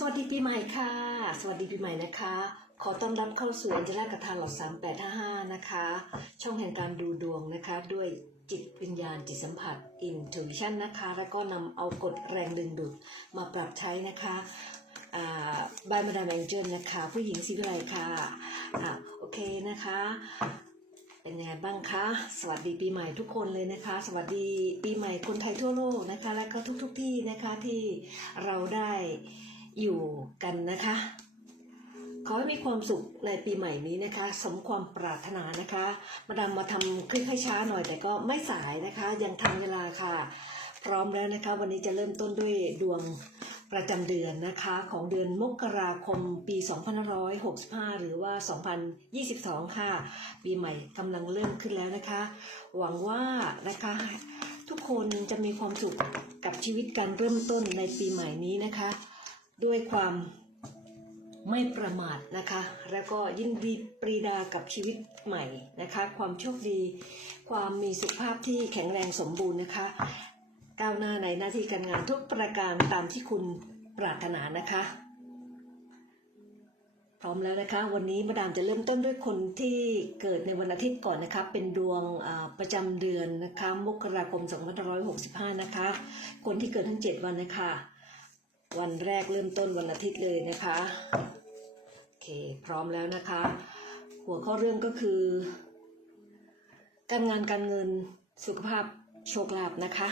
สวัสดีปีใหม่ค่ะ สวัสดีปีใหม่นะคะ ขอต้อนรับเข้าสู่อัญจลากทานหลอด3855 นะคะ ช่องแห่งการดูดวงนะคะ ด้วยจิตวิญญาณจิตสัมผัส Intuition นนะคะ แล้วก็นำเอากฎแรงดึงดูดมาปรับใช้นะคะบายมาดามแองเจิลนะคะ ผู้หญิงสิวิไลค่ะอ่าโอเคนะคะ เป็นยังไงบ้างคะ สวัสดีปีใหม่ทุกคนเลยนะคะ สวัสดีปีใหม่คนไทยทั่วโลกนะคะ และก็ทุกๆทที่นะคะที่เราได้ อยู่กันนะคะ ขอให้มีความสุขในปีใหม่นี้นะคะ สมความปรารถนานะคะ มาดามมาทำคลิปให้ช้าหน่อยแต่ก็ไม่สายนะคะ ยังทันเวลาค่ะ พร้อมแล้วนะคะ วันนี้จะเริ่มต้นด้วยดวงประจำเดือนนะคะของเดือนมกราคมปี 2565 หรือว่า 2022 ค่ะ ปีใหม่กำลังเริ่มขึ้นแล้วนะคะ หวังว่านะคะทุกคนจะมีความสุขกับชีวิตการเริ่มต้นในปีใหม่นี้นะคะ ด้วยความไม่ประมาทนะคะ แล้วก็ยินดีปรีดากับชีวิตใหม่นะคะ ความโชคดี ความมีสุขภาพที่แข็งแรงสมบูรณ์นะคะ ก้าวหน้าในหน้าที่การงานทุกประการตามที่คุณปรารถนานะคะ พร้อมแล้วนะคะ วันนี้มาดามจะเริ่มต้นด้วยคนที่เกิดในวันอาทิตย์ก่อนนะคะ เป็นดวงประจำเดือนนะคะ มกราคม 2565 นะคะ คนที่เกิดทั้ง 7 วันนะคะ วันแรกเริ่มต้นวันอาทิตย์เลยนะคะโอเคพร้อมแล้วนะคะ หัวข้อเรื่องก็คือ การงานการเงินสุขภาพโชคลาภนะคะ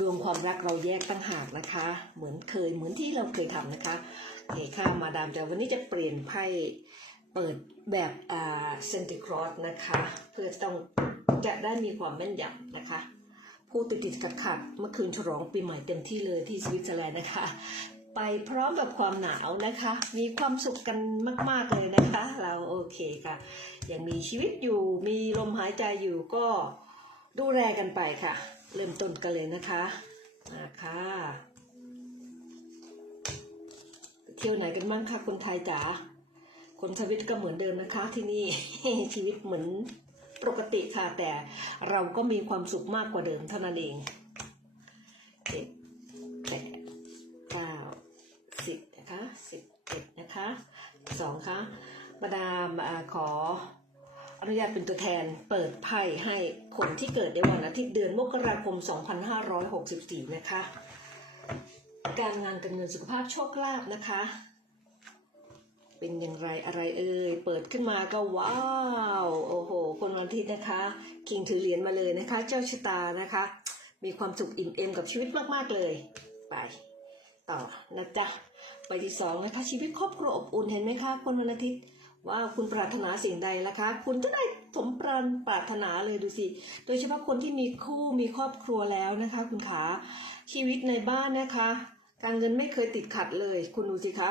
ดวงความรักเราแยกตั้งหากนะคะ เหมือนเคยเหมือนที่เราเคยทำนะคะโอเคค่ะมาดามจะวันนี้จะเปลี่ยนไพ่เปิดแบบอ่าเซนติครอสนะคะ เพื่อต้องจะได้มีความแม่นยำนะคะ ผู้ติดติดขัดขัดๆเมื่อคืนฉลองปีใหม่เต็มที่เลยที่สวิตเซอร์แลนด์นะคะ ไปพร้อมกับความหนาวนะคะ มีความสุขกันมาก ๆเลยนะคะ เราโอเคค่ะ ยังมีชีวิตอยู่มีลมหายใจอยู่ก็ดูแลกันไปค่ะ เริ่มต้นกันเลยนะคะมาค่ะเที่ยวไหนกันบ้างคะคนไทยจ๋าคนสวิตก็เหมือนเดิมนะคะที่นี่ชีวิตเหมือน ปกติค่ะ แต่เราก็มีความสุขมากกว่าเดิมเท่านั้นเองเจ็ดแปดเก้าสิบนะคะสิบเอ็ดนะคะสองค่ะมาดามอาขออนุญาตเป็นตัวแทนเปิดไพ่ให้คนที่เกิดในวันอาทิตย์เดือนมกราคม 2564 นะคะ การงานการเงินสุขภาพโชคลาภนะคะ เป็นอย่างไรอะไรเอ่ยเปิดขึ้นมาก็ว้าวโอ้โห คนวันอาทิตย์นะคะ คิงถือเหรียญมาเลยนะคะ เจ้าชะตานะคะ มีความสุขอิ่มเอมกับชีวิตมากๆเลย ไปต่อนะจ๊ะไปที่สองนะคะชีวิตครอบครัวอบอุ่นเห็นไหมคะ คนวันอาทิตย์ว่าคุณปรารถนาสิ่งใดล่ะคะ คุณจะได้สมปรารปรารถนาเลยดูสิ โดยเฉพาะคนที่มีคู่มีครอบครัวแล้วนะคะ คุณขาชีวิตในบ้านนะคะ การเงินไม่เคยติดขัดเลย คุณดูสิคะ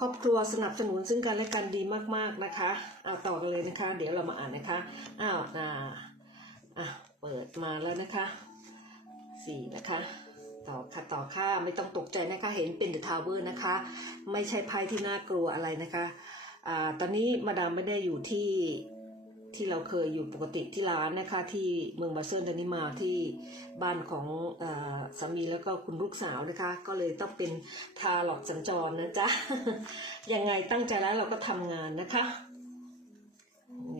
ครอบครัวสนับสนุนซึ่งกันและกันดีมากๆนะคะเอาต่อกันเลยนะคะ เดี๋ยวเรามาอ่านนะคะอ้าวอ่าอะเปิดมาแล้วนะคะสี่นะคะต่อค่ะต่อค่ะไม่ต้องตกใจนะคะเห็นเป็นเดอะทาวเวอร์นะคะ ไม่ใช่ไพ่ที่น่ากลัวอะไรนะคะอ่าตอนนี้มาดามไม่ได้อยู่ที่ ที่เราเคยอยู่ปกติที่ร้านนะคะที่เมืองบาเซิลตอนนี้มาที่บ้านของอสามีแล้วก็คุณลูกสาวนะคะ ก็เลยต้องเป็นทาหลอกสัญจรนะจ๊ะยังไงตั้งใจแล้วเราก็ทำงานนะคะ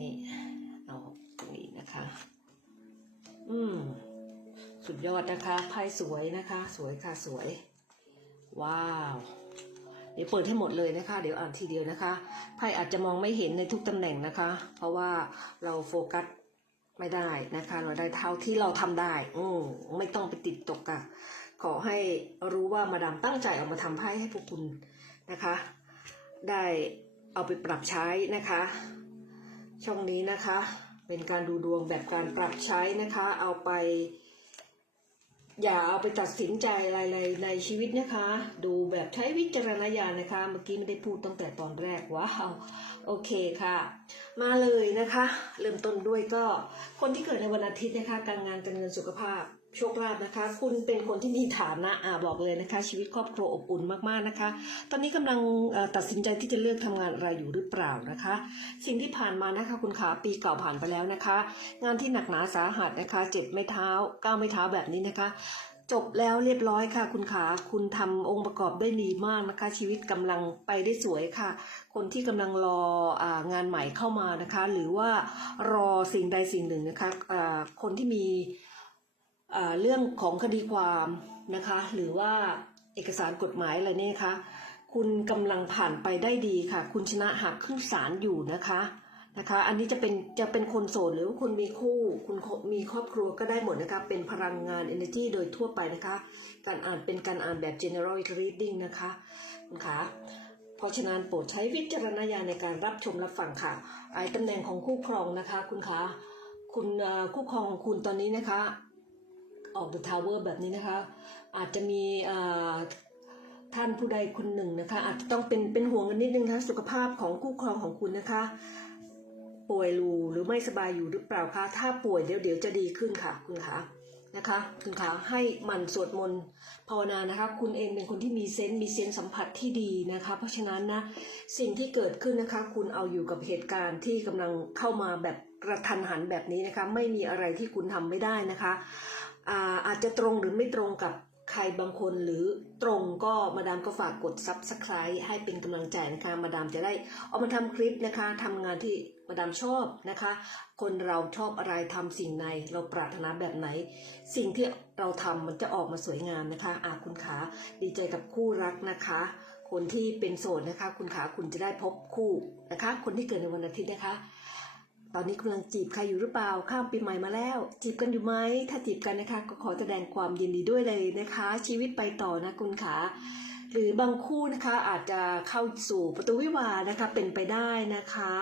นี่เอาตรงนี้นะคะ อืมสุดยอดนะคะไพ่สวยนะคะ สวยค่ะสวย ว้าว เดี๋ยวเปิดให้หมดเลยนะคะ เดี๋ยวอ่านทีเดียวนะคะไพ่อาจจะมองไม่เห็นในทุกตำแหน่งนะคะ เพราะว่าเราโฟกัสไม่ได้นะคะ เราได้เท่าที่เราทำได้ อืมไม่ต้องไปติดตกอะขอให้รู้ว่ามาดามตั้งใจเอามาทำไพ่ให้พวกคุณนะคะ ได้เอาไปปรับใช้นะคะ ช่องนี้นะคะ เป็นการดูดวงแบบการปรับใช้นะคะ เอาไป อย่าเอาไปตัดสินใจอะไรๆในชีวิตนะคะ ดูแบบใช้วิจารณญาณนะคะ เมื่อกี้ไม่ได้พูดตั้งแต่ตอนแรกว้าว โอเคค่ะ มาเลยนะคะ เริ่มต้นด้วยก็ คนที่เกิดในวันอาทิตย์นะคะ การงานการเงินสุขภาพโชคลาภนะคะ คุณเป็นคนที่มีฐานะอ่าบอกเลยนะคะ ชีวิตครอบครัวอบอุ่นมากๆนะคะ ตอนนี้กำลังตัดสินใจที่จะเลือกทำงานอะไรอยู่หรือเปล่านะคะ สิ่งที่ผ่านมานะคะ คุณขาปีเก่าผ่านไปแล้วนะคะ งานที่หนักหนาสาหัสนะคะ เจ็บไม่เท้าก้าวไม่เท้าแบบนี้นะคะ จบแล้วเรียบร้อยค่ะ คุณขาคุณทำองค์ประกอบได้ดีมากนะคะ ชีวิตกำลังไปได้สวยค่ะ คนที่กำลังรอองานใหม่เข้ามานะคะ หรือว่ารอสิ่งใดสิ่งหนึ่งนะคะอ่าคนที่มีเรื่องของคดีความนะคะ หรือว่าเอกสารกฎหมายอะไรเนี่ยนะคะคุณกำลังผ่านไปได้ดีค่ะ คุณชนะหักขึ้นศาลอยู่นะคะ นะคะ อันนี้จะเป็นจะเป็นคนโสดหรือว่าคุณมีคู่ คุณมีครอบครัวก็ได้หมดนะคะ เป็นพลังงาน energy โดยทั่วไปนะคะ การอ่านเป็นการอ่านแบบ general reading นะคะคุณคะเพราะฉะนั้นโปรดใช้วิจารณญาณในการรับชมรับฟังค่ะ ไอ้ตำแหน่งของคู่ครองนะคะ คุณคะ คุณคู่ครองของคุณตอนนี้นะคะ ออก the tower แบบนี้นะคะ อาจจะมีท่านผู้ใดคนหนึ่งนะคะ อาจจะต้องเป็นเป็นห่วงกันนิดนึงนะคะสุขภาพของคู่ครองของคุณนะคะ ป่วยรูหรือไม่สบายอยู่หรือเปล่าคะ ถ้าป่วยเดี๋ยวเดี๋ยวจะดีขึ้นค่ะคุณคะนะคะคุณคะให้หมันสวดมนต์ภาวนานะคะ คุณเองเป็นคนที่มีเซนส์มีเซนส์สัมผัสที่ดีนะคะ เพราะฉะนั้นนะสิ่งที่เกิดขึ้นนะคะ คุณเอาอยู่กับเหตุการณ์ที่กำลังเข้ามาแบบกระทันหันแบบนี้นะคะ ไม่มีอะไรที่คุณทำไม่ได้นะคะอาอาจจะตรงหรือไม่ตรงกับ ใครบางคนหรือตรงก็มาดามก็ฝากกด subscribe ให้เป็นกำลังใจนะคะ มาดามจะได้เอามาทำคลิปนะคะทำงานที่มาดามชอบนะคะ คนเราชอบอะไรทำสิ่งใดเราปรารถนาแบบไหน สิ่งที่เราทำมันจะออกมาสวยงามนะคะอาคุณขาดีใจกับคู่รักนะคะ คนที่เป็นโสดนะคะ คุณขาคุณจะได้พบคู่นะคะ คนที่เกิดในวันอาทิตย์นะคะ ตอนนี้กำลังจีบใครอยู่หรือเปล่า ข้ามปีใหม่มาแล้ว จีบกันอยู่ไหม ถ้าจีบกันนะคะ ก็ขอแสดงความยินดีด้วยเลยนะคะ ชีวิตไปต่อนะคุณขาหรือบางคู่นะคะอาจจะเข้าสู่ประตูวิวาห์นะคะเป็นไปได้นะคะ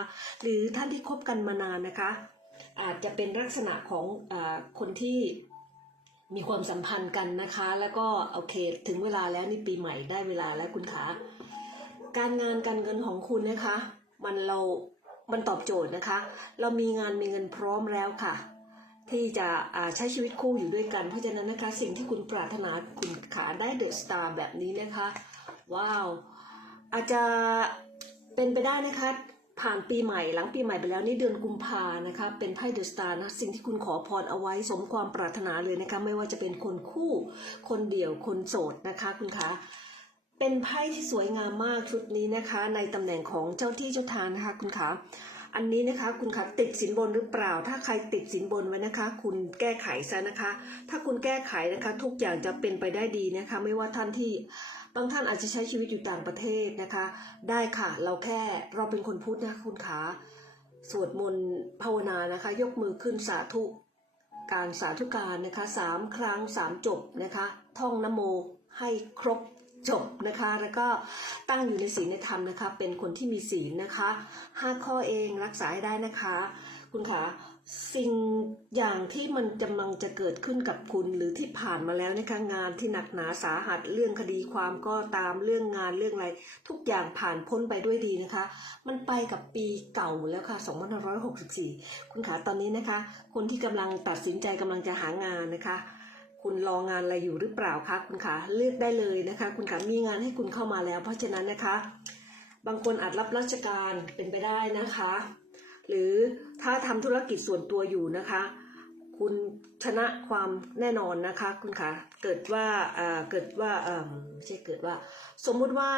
หรือท่านที่คบกันมานานนะคะ อาจจะเป็นลักษณะของอาคนที่มีความสัมพันธ์กันนะคะ แล้วก็โอเคถึงเวลาแล้วนี่ปีใหม่ได้เวลาแล้วคุณขาการงานการเงินของคุณนะคะ มันเรา มันตอบโจทย์นะคะ เรามีงานมีเงินพร้อมแล้วค่ะ ที่จะใช้ชีวิตคู่อยู่ด้วยกัน เพราะฉะนั้นนะคะ สิ่งที่คุณปรารถนาคุณขาได้เดอะสตาร์แบบนี้นะคะ ว้าว อาจจะเป็นไปได้นะคะ ผ่านปีใหม่หลังปีใหม่ไปแล้วนี่เดือนกุมภานะคะ เป็นไพ่เดอะสตาร์นะสิ่งที่คุณขอพรเอาไว้สมความปรารถนาเลยนะคะ ไม่ว่าจะเป็นคนคู่ คนเดี่ยวคนโสดนะคะคุณคะ เป็นไพ่ที่สวยงามมากชุดนี้นะคะ ในตำแหน่งของเจ้าที่เจ้าทางนะคะคุณคะอันนี้นะคะคุณคะติดสินบนหรือเปล่า ถ้าใครติดสินบนไว้นะคะ คุณแก้ไขซะนะคะ ถ้าคุณแก้ไขนะคะ ทุกอย่างจะเป็นไปได้ดีนะคะ ไม่ว่าท่านที่บางท่านอาจจะใช้ชีวิตอยู่ต่างประเทศนะคะ ได้ค่ะ เราแค่เราเป็นคนพุทธนะคะคุณขาสวดมนต์ภาวนานะคะ ยกมือขึ้นสาธุการสาธุการนะคะสามครั้งสามจบนะคะ ท่องนโมให้ครบ จบนะคะ แล้วก็ตั้งอยู่ในศีลในธรรมนะคะ เป็นคนที่มีศีลนะคะห้าข้อเองรักษาให้ได้นะคะ คุณคะสิ่งอย่างที่มันกำลังจะเกิดขึ้นกับคุณหรือที่ผ่านมาแล้วนะคะงานที่หนักหนาสาหัสเรื่องคดีความก็ตามเรื่องงานเรื่องอะไร ทุกอย่างผ่านพ้นไปด้วยดีนะคะ มันไปกับปีเก่าแล้วค่ะ2564 คุณขาตอนนี้นะคะ คนที่กำลังตัดสินใจกำลังจะหางานนะคะ คุณรองานอะไรอยู่หรือเปล่าคะคุณขาเลือกได้เลยนะคะ คุณขามีงานให้คุณเข้ามาแล้ว เพราะฉะนั้นนะคะ บางคนอาจรับราชการเป็นไปได้นะคะ หรือถ้าทำธุรกิจส่วนตัวอยู่นะคะ คุณชนะความแน่นอนนะคะ คุณคะเกิดว่าอ่าเกิดว่าอ่อไม่ใช่เกิดว่า สมมุติว่า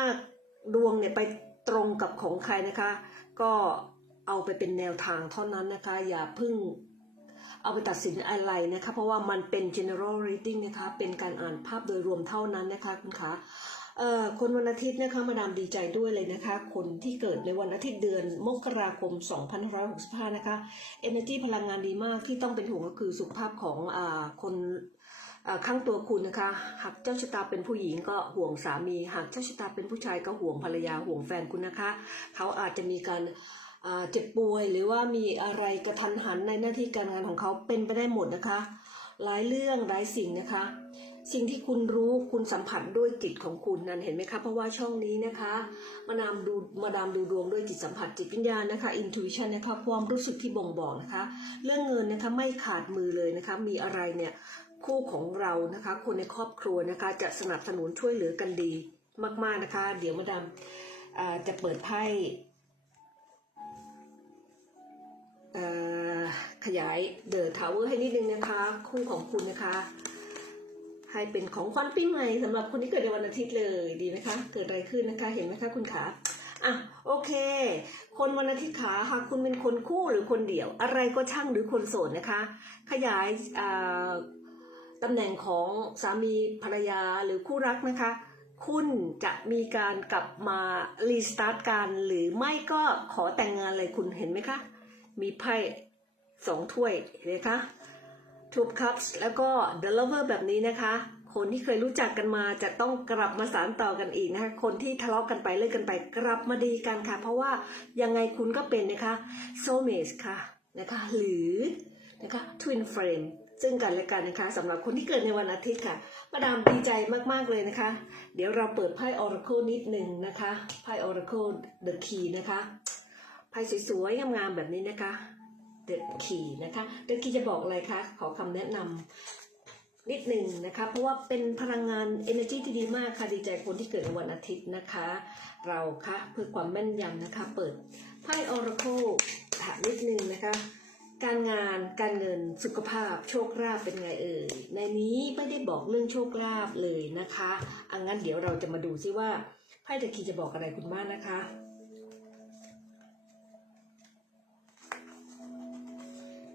ดวงเนี่ยไปตรงกับของใครนะคะ ก็เอาไปเป็นแนวทางเท่านั้นนะคะ อย่าพึ่ง เอาไปตัดสินอะไรนะคะ เพราะว่ามันเป็น general reading นะคะ เป็นการอ่านภาพโดยรวมเท่านั้นนะคะคุณคะเอ่อคนวันอาทิตย์นะคะมาดามดีใจด้วยเลยนะคะ คนที่เกิดในวันอาทิตย์เดือนมกราคม 2565 นะคะ energy พลังงานดีมากที่ต้องเป็นห่วงก็คือสุขภาพของอคนข้างตัวคุณนะคะ หากเจ้าชะตาเป็นผู้หญิงก็ห่วงสามี หากเจ้าชะตาเป็นผู้ชายก็ห่วงภรรยาห่วงแฟนคุณนะคะ เขาอาจจะมีการ เจ็บป่วย หรือว่ามีอะไรกระทันหันในหน้าที่การงานของเขาเป็นไปได้หมดนะคะ หลายเรื่องหลายสิ่งนะคะ สิ่งที่คุณรู้คุณสัมผัสด้วยจิตของคุณนั่นเห็นไหมคะเพราะว่าช่องนี้นะคะมาดามดูมาดามดูดวงด้วยจิตสัมผัสจิตวิญญาณนะคะ intuition นะคะความรู้สึกที่บ่งบอกนะคะ เรื่องเงินนะคะไม่ขาดมือเลยนะคะ มีอะไรเนี่ยคู่ของเรานะคะ คนในครอบครัวนะคะ จะสนับสนุนช่วยเหลือกันดีมากๆนะคะ เดี๋ยวมาดามจะเปิดไพ่ ขยายเดอะทาวเวอร์ให้นิดนึงนะคะ คู่ของคุณนะคะ ให้เป็นของขวัญปีใหม่สำหรับคนที่เกิดในวันอาทิตย์เลยดีไหมคะเกิดอะไรขึ้นนะคะเห็นไหมคะคุณขาอะโอเค คนวันอาทิตย์ขาหากคุณเป็นคนคู่หรือคนเดี่ยว อะไรก็ช่างหรือคนโสดนะคะ ขยายตำแหน่งของสามีภรรยาหรือคู่รักนะคะ คุณจะมีการกลับมารีสตาร์ทกันหรือไม่ก็ขอแต่งงานเลยคุณเห็นไหมคะ มีไพ่สองถ้วยเห็นไหมคะทูบคัพส์แล้วก็ The Lover แบบนี้นะคะ คนที่เคยรู้จักกันมาจะต้องกลับมาสานต่อกันอีกนะคะ คนที่ทะเลาะกันไปเลิกกันไปกลับมาดีกันค่ะ เพราะว่ายังไงคุณก็เป็นนะคะ soulmate ค่ะนะคะหรือนะคะ twin flame ซึ่งกันและกันนะคะสำหรับคนที่เกิดในวันอาทิตย์ค่ะมาดามดีใจมาก ๆ เลยนะคะ เดี๋ยวเราเปิดไพ่ Oracle นิดหนึ่งนะคะไพ่ Oracle The Key นะคะ ไพ่สวยๆงามๆแบบนี้นะคะ The Key นะคะ The Key จะบอกอะไรคะขอคำแนะนำนิดหนึ่งนะคะ เพราะว่าเป็นพลังงาน energy ที่ดีมากค่ะดีใจคนที่เกิดวันอาทิตย์นะคะ เราคะเพื่อความแม่นยำนะคะ เปิดไพ่ Oracle ถามนิดนึงนะคะการงานการเงินสุขภาพโชคลาภเป็นไงเอ่ยในนี้ไม่ได้บอกเรื่องโชคลาภเลยนะคะอังั้นเดี๋ยวเราจะมาดูซิว่าไพ่ตะคีจะบอกอะไรคุณบ้างนะคะ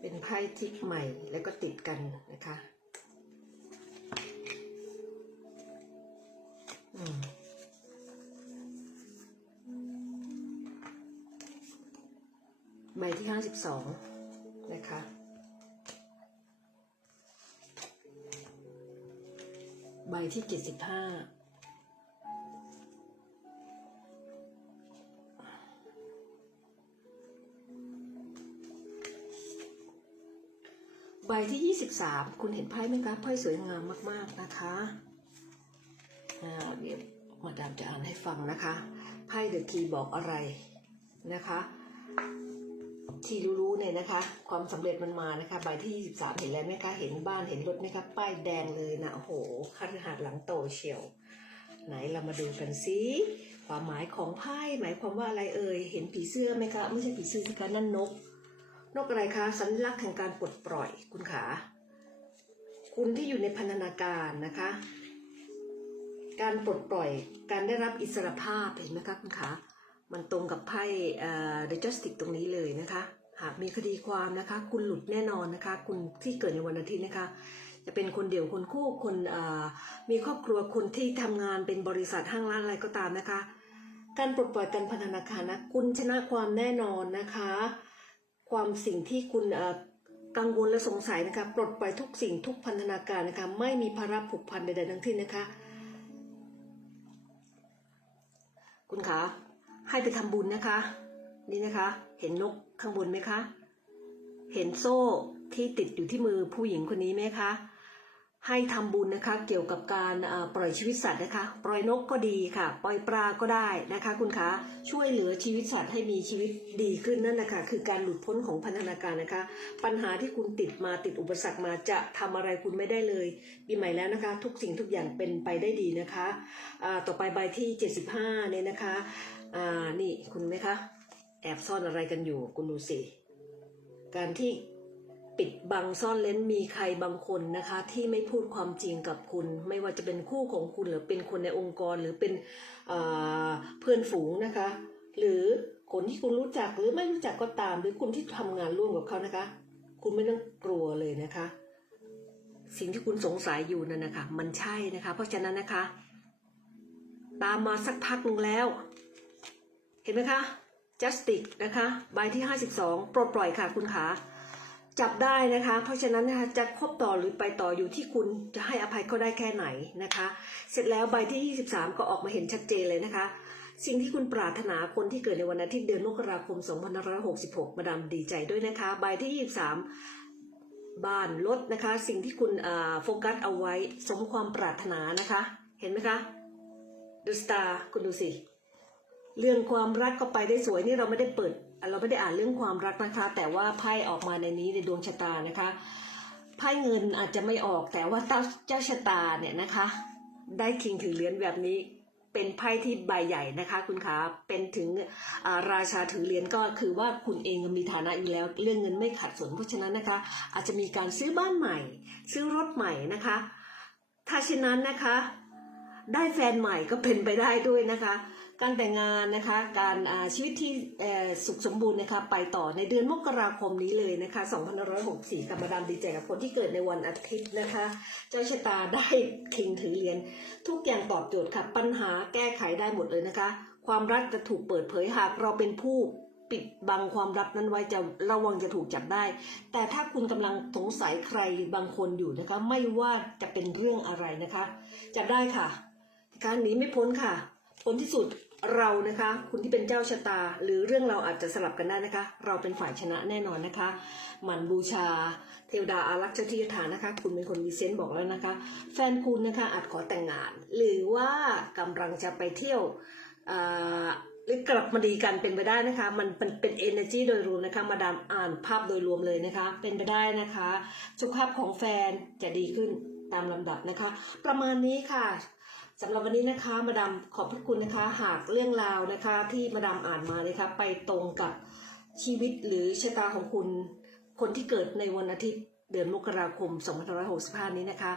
เป็นไพ่ทิกใหม่แล้วก็ติดกันนะคะใบที่ห้าสิบสองนะคะ ใบที่เจ็ดสิบห้า ที่ 23 คุณเห็นไพ่ไหมคะไพ่สวยงามมากๆนะคะอ่าเดี๋ยวมาดามจะอ่านให้ฟังนะคะไพ่เดอะคีบอกอะไรนะคะ ที่รู้ๆเนี่ยนะคะ ความสำเร็จมันมานะคะใบที่ 23 เห็นแล้วไหมคะเห็นบ้านเห็นรถไหมคะป้ายแดงเลยนะโอ้โหคาหาดหลังโตเชียว ไหนเรามาดูกันซิความหมายของไพ่หมายความว่าอะไรเอ่ยเห็นผีเสื้อไหมคะไม่ใช่ผีเสื้อสิคะนั่นนก นกอะไรคะสัญลักษณ์แห่งการปลดปล่อยคุณขา คุณที่อยู่ในพันธนาการนะคะ การปลดปล่อยการได้รับอิสรภาพเห็นไหมคะคุณขามันตรงกับไพ่เอ่อ The Justice ตรงนี้เลยนะคะ หากมีคดีความนะคะ คุณหลุดแน่นอนนะคะ คุณที่เกิดในวันอาทิตย์นะคะ จะเป็นคนเดี่ยวคนคู่คนมีครอบครัวคนที่ทำงานเป็นบริษัทห้างร้านอะไรก็ตามนะคะ การปลดปล่อยการพันธนาการนะคุณชนะความแน่นอนนะคะ ความสิ่งที่คุณกังวลและสงสัยนะคะปลดปล่อยทุกสิ่งทุกพันธนาการนะคะไม่มีภาระผูกพันใดๆทั้งสิ้นนะคะ คุณคะให้ไปทำบุญนะคะ นี่นะคะ เห็นนกข้างบนไหมคะ เห็นโซ่ที่ติดอยู่ที่มือผู้หญิงคนนี้ไหมคะ ให้ทำบุญนะคะเกี่ยวกับการปล่อยชีวิตสัตว์นะคะปล่อยนกก็ดีค่ะ ปล่อยปลาก็ได้นะคะ คุณคะช่วยเหลือชีวิตสัตว์ให้มีชีวิตดีขึ้นนั่นแหละค่ะคือการหลุดพ้นของพันธนาการนะคะ ปัญหาที่คุณติดมาติดอุปสรรคมาจะทำอะไรคุณไม่ได้เลยปีใหม่แล้วนะคะ ทุกสิ่งทุกอย่างเป็นไปได้ดีนะคะต่อไปใบที่ 75เนี่ยนะคะนี่คุณไหมคะแอบซ่อนอะไรกันอยู่คุณดูสิการที่ ปิดบังซ่อนเล้นมีใครบางคนนะคะ ที่ไม่พูดความจริงกับคุณ ไม่ว่าจะเป็นคู่ของคุณหรือเป็นคนในองค์กรหรือเป็นเพื่อนฝูงนะคะ หรือคนที่คุณรู้จักหรือไม่รู้จักก็ตาม หรือคุณที่ทำงานร่วมกับเขานะคะ คุณไม่ต้องกลัวเลยนะคะ สิ่งที่คุณสงสัยอยู่นั่นนะคะมันใช่นะคะ เพราะฉะนั้นนะคะ ตามมาสักพักหนึ่งแล้ว เห็นไหมคะ justice นะคะ ใบที่ 52 ปลดปล่อยค่ะคุณขา จับได้นะคะ เพราะฉะนั้นนะคะจะคบต่อหรือไปต่ออยู่ที่คุณจะให้อภัยเขาได้แค่ไหนนะคะ เสร็จแล้วใบที่ 23 ก็ออกมาเห็นชัดเจนเลยนะคะ สิ่งที่คุณปรารถนาคนที่เกิดในวันอาทิตย์เดือนมกราคม 2566 มาดามดีใจด้วยนะคะ ใบที่ 23 บ้านรถนะคะ สิ่งที่คุณอ่าโฟกัสเอาไว้สมความปรารถนานะคะ เห็นไหมคะดูสตาร์คุณดูสิ เรื่องความรักก็ไปได้สวยนี่เราไม่ได้เปิด เราไม่ได้อ่านเรื่องความรักนะคะ แต่ว่าไพ่ออกมาในนี้ในดวงชะตานะคะไพ่เงินอาจจะไม่ออกแต่ว่าเจ้าชะตาเนี่ยนะคะ ได้คิงถือเหรียญแบบนี้เป็นไพ่ที่ใบใหญ่นะคะ คุณคะเป็นถึงาราชาถือเหรียญก็คือว่าคุณเองมีฐานะอยู่แล้ว เรื่องเงินไม่ขัดสนเพราะฉะนั้นนะคะ อาจจะมีการซื้อบ้านใหม่ ซื้อรถใหม่นะคะ ถ้าเช่นนั้นนะคะ ได้แฟนใหม่ก็เป็นไปได้ด้วยนะคะ การแต่งงานนะคะ การอาชีวิตที่สุขสมบูรณ์นะคะไปต่อในเดือนมกราคมนี้เลยนะคะ2564กับมาดามดีใจกับคนที่เกิดในวันอาทิตย์นะคะ เจ้าชะตาได้ทิ้งถือเหรียญทุกอย่างตอบโจทย์ค่ะ ปัญหาแก้ไขได้หมดเลยนะคะ ความรักจะถูกเปิดเผยหากเราเป็นผู้ปิดบังความลับนั้นไว้จะระวังจะถูกจับได้ แต่ถ้าคุณกำลังสงสัยใครบางคนอยู่นะคะ ไม่ว่าจะเป็นเรื่องอะไรนะคะ จับได้ค่ะ การหนีไม่พ้นค่ะ ผลที่สุด เรานะคะ คุณที่เป็นเจ้าชะตา หรือเรื่องเราอาจจะสลับกันได้นะคะ เราเป็นฝ่ายชนะแน่นอนนะคะหมันบูชา เทวดาอารักษ์เจ้าที่เจ้าทางนะคะ คุณเป็นคนมีเซนต์บอกแล้วนะคะ แฟนคุณนะคะอาจขอแต่งงาน หรือว่ากำลังจะไปเที่ยวอ่าหรือกลับมาดีกันเป็นไปได้นะคะ มันเป็นเป็น energy โดยรวมนะคะมาดามอ่านภาพโดยรวมเลยนะคะ เป็นไปได้นะคะสุขภาพของแฟนจะดีขึ้นตามลำดับนะคะ ประมาณนี้ค่ะ สำหรับวันนี้นะคะมาดามขอบพระคุณนะคะ หากเรื่องราวนะคะที่มาดามอ่านมาเลยค่ะไปตรงกับชีวิตหรือชะตาของคุณ คนที่เกิดในวันอาทิตย์เดือนมกราคม 2565 นี้นะคะ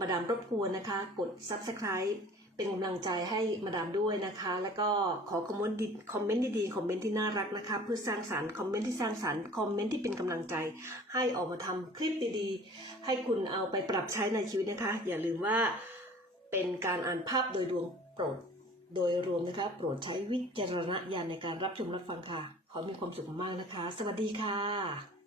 มาดามรบกวนนะคะ กด subscribe เป็นกำลังใจให้มาดามด้วยนะคะ แล้วก็ขอคอมเมนต์ดีคอมเมนต์ดีๆคอมเมนต์ที่น่ารักนะคะ เพื่อสร้างสารรค์คอมเมนต์ที่สร้างสารรค์คอมเมนต์ที่เป็นกำลังใจ ให้ออกมาทำคลิปดีๆ ให้คุณเอาไปปรับใช้ในชีวิตนะคะ อย่าลืมว่า เป็นการอ่านภาพโดยดวงโปรด โดยรวมนะคะ โปรดใช้วิจารณญาณในการรับชมรับฟังค่ะ ขอมีความสุขมากนะคะ สวัสดีค่ะ